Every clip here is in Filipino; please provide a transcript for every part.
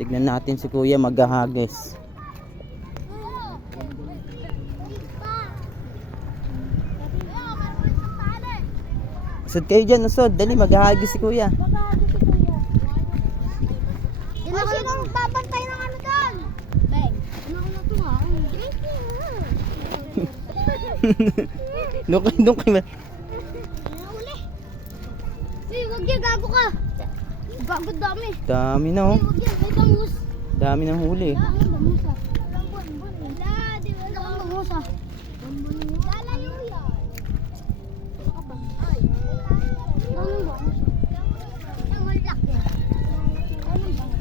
Tignan natin si kuya maghahagis. Usod kayo dyan, usod. Dali, maghahagis si kuya. Sinong babantay ng ano doon? Beng, ano ko na ito ha? Doon kayo. Nahuli. Hey, wag yan, gago ka. Gago dami. Dami na oh. Wag yan, may bangus. Dami ng huli. May bangus ah. Wala, di ba? Wala kang bangus ah. Lalayo yan. Ay. Anong bangus? Ang laki. Anong bangus?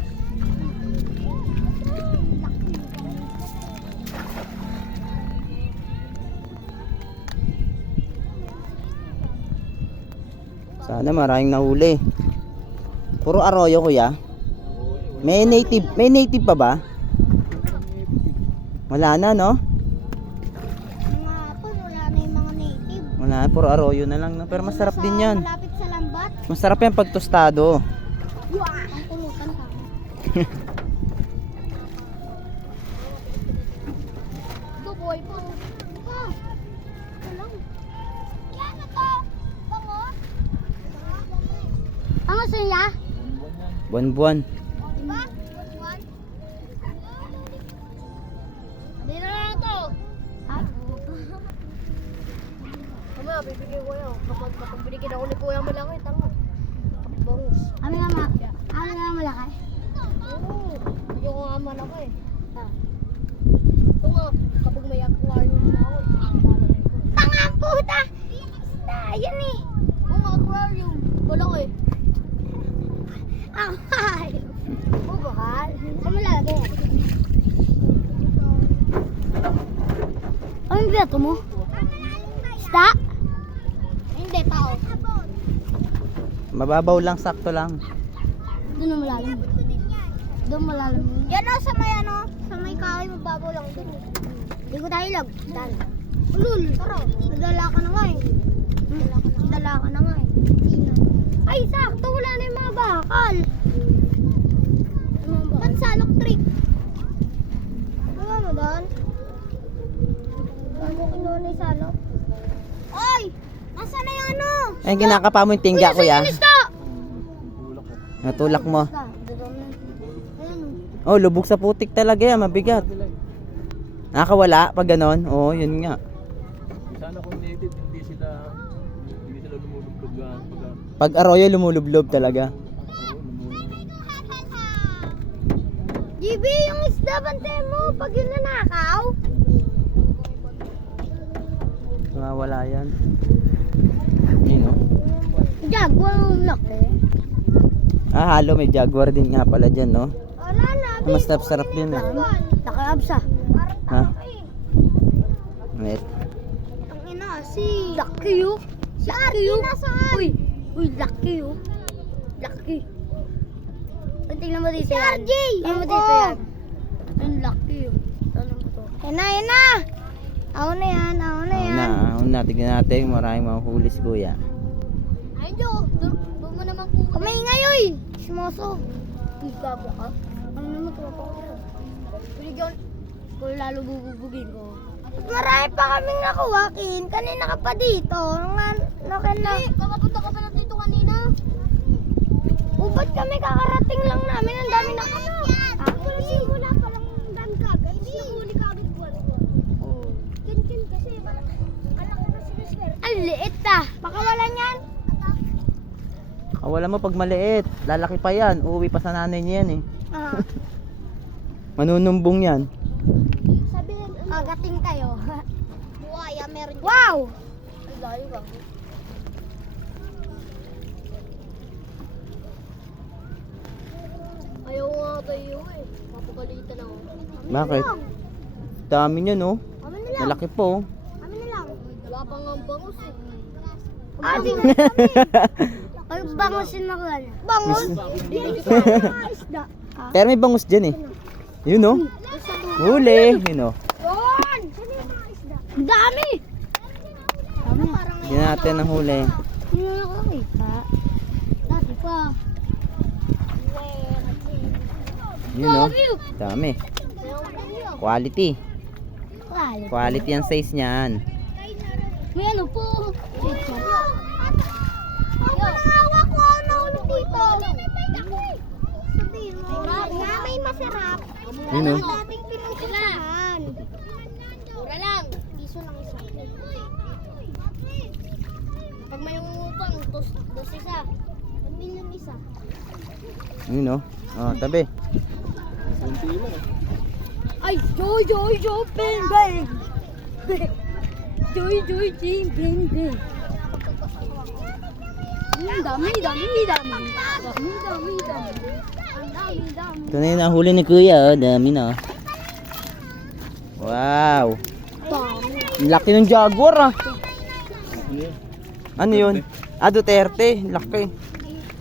Sana maraming nahuli. Puro arroyo kuya. May native pa ba? Wala na no? Mga hapon, wala na yung mga native. Wala na, puro arroyo na lang no? Pero masarap din yan. Malapit sa lambat. Masarap yan pag tostado. Wah! Ang kulutan ka. Ito boy po. Ah! Ito lang. Yan na to. Bango. Ang aso niya? Buwan-buwan. Diba? Buwan. Hindi na lang to. Ha? Tama, bibigyan ko yan. Kapag binigyan ako ni Kuya malaki, tanga. Bangus. Ano nga malaki? Oo. Hindi ko nga malaki. Ito nga, kapag may aquarium na ako, tanga puta! Yan eh. Oo nga, aquarium. Malaki. Ay! Oo, bakal. Saan mo lalagay? Ano yung beto mo? Isda? Hindi, tao. Mababaw lang, sakto lang. Doon na malalim. Doon malalim. Yan o, sa may ano, sa may kahoy, mababaw lang doon. Hindi ko tayo lag. Dan. Ulul. Nadala ka na nga eh. Nadala ka na nga eh. Ay, sakto. Wala na yung mga bakal. Pansalok trick. Ano mo doon? Ano kinuha na yung salok? Oy! Nasaan na yung ano? Ay, kinakapa mo yung tingga kuya. Isda! Natulak mo. Ayan. Oh, lubog sa putik talaga yan, mabigat. Nakakawala pag ganon. Oo, yun nga. Sana kung native, hindi sila lumulubog Pag arroyo, lumulublob talaga. GB, yung isda, bante mo. Pag yun nanakaw. Mawala yan. Yun o. Jaguar yung laki. Ah, halo, may jaguar din nga pala dyan, no? Wala na. Mas sarap din, eh. Nakaabsa. Ha? Wait. Ang ina, si... Lucky yun. Si Lucky yun. Uy, lucky yun. Lucky. Tingnan mo dito yan. Si RJ! Tingnan mo dito yan. Ang lucky yun. Yan na. Ako na yan. Ako na. Tignan natin. Maraming mahuli si kuya. Ay, Jo. Doon mo naman po. Kumaingay, oy. Simoso. Uy, gago ka. Ano naman tuwa ko yan? Binigyan. Kung lalo bubugin ko. Marami pa kaming nakuha, Kin. Kanina ka pa dito. Hindi, kakapunta ka pa na dito kanina. Ba't kami kakarating lang namin? Ang dami na kami. Wala pa lang dami kagad. Hindi huli kagad buwan. Kin kasi malaki na sinaswerte. Ang liit ah. Baka wala niyan. Wala mo pag maliit. Lalaki pa yan. Uuwi pa sa nanay niya yan, eh. Manunumbong yan. Sabihin, agating kayo. Buhaya, meron dyan. Wow! Ang layo ba? Ayaw nga tayo eh. Mapagalitan ako. Bakit? Dami niya, no? Amin na lang. Malaki po. Amin na lang. Wala pang ang bangus eh. Adi nga Ay, bangusin mo ka. Bangus? Isda. Pero may bangus dyan, eh. Yun, no? Huli. Yun, no? Yun! Ang dami! Hindi natin ang huli. Hindi na nakakita. Dati pa. Yun o. Dami. Quality. Quality ang size niyan. May ano po. Hawak ko ano ulit dito. Sabihin mo. Na may masarap. Yun o. Dating pinupuntahan. Mura lang. Piso lang isa. Pag may umutang, dos isa. Pag minum isa. Yun o. Oh, tabi. Ay, joy, bang, bang. Joy, bang, bang, bang. Dami. Ito na yung nahuli ni Kuya. Dami na. Wow. Laki ng jaguar ah. Ano yun? Ah, Duterte. Laki.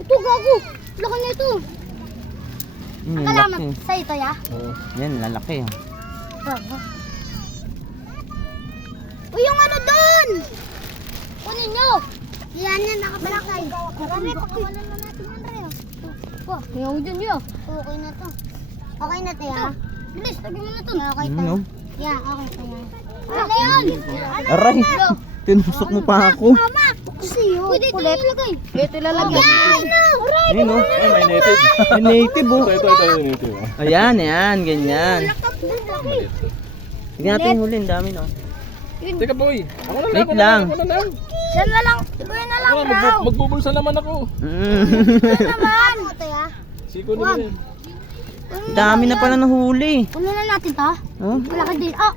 Ito, gago. Laki na ito. Laki. Sa ito, ya? Oo. Yan, lalaki ah. Uy, yung ano doon! Kunin nyo! Yan, nakabalakay. Marami, pakawalan na natin yan, Rhea. Wah, ngayon dyan yun. Okay na to. Okay na to, ya? Bilis, tagin mo na to. Okay to. Ano? Yeah, okay to, ya. Ano yan? Aray! Tinusok mo pa ako. Mama! Kasi yun. Pwede ito ilagay. Ito ilalagay. Aray! Ayun o. Ay, may native. May native oh. Ito yung native. Ayan, ganyan. Maliit. Sige natin hulin, dami no. Teka boy, ako na Wait lang. Ako na lang. Yan na lang. Siguro na lang, raw. Magbubulsa naman ako. Naman. Ito, ya? Siko na rin. Dami na pala nahuli. Uno na natin to. Oh, Malaki din. Oh!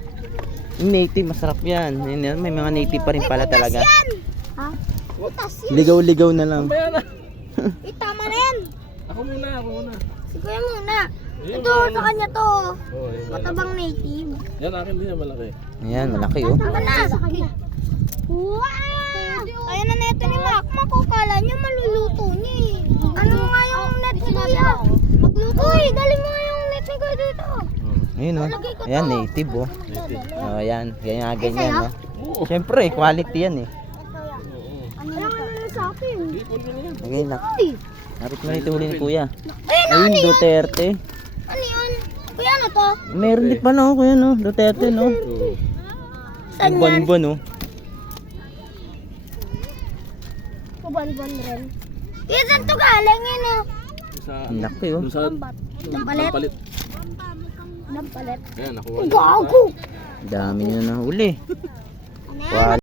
yung native, masarap yan. Yun, may mga native pa rin pala talaga. Ha? Butas yan. Ligaw-ligaw na lang. Mamaya na. Tama na yan. Ako muna. Si Kuya muna. Ayun, Ito, ayun. sa kanya to. Oh, yun. Matabang native. Yan akin din yan malaki. Ayan, malaki oh. Tama na. Sa kanya. Wow! Kaya na neto ni Mac. Makukala niya maluluto niya eh. Ano nga yung net ni Kuya? Magluto. Uy, dali mo nga yung net ni Kuya dito. Ayun oh. Ayan, native oh. Native. Oh, ayan, ganyan no. Oo. Siyempre, quality yan eh. Ano na sa akin? Hindi po nyo yan. Okay, Uy! lapit mo rito huli ni Kuya. Ayun, Ayun, Duterte. ano yun? Kuya, ano to? Meron din pala oh, Kuya no. Duterte no. Oo. Saan yan? Buwan-buwan oh. Kuban-ban rin. Kaya saan to galing yun oh? Sa Ang laki oh. Kung saan? Nampalit. Nampalit. Nampalit. Ayan, nakuha. Gago! Dami na nahuli. Ano yan? Quality.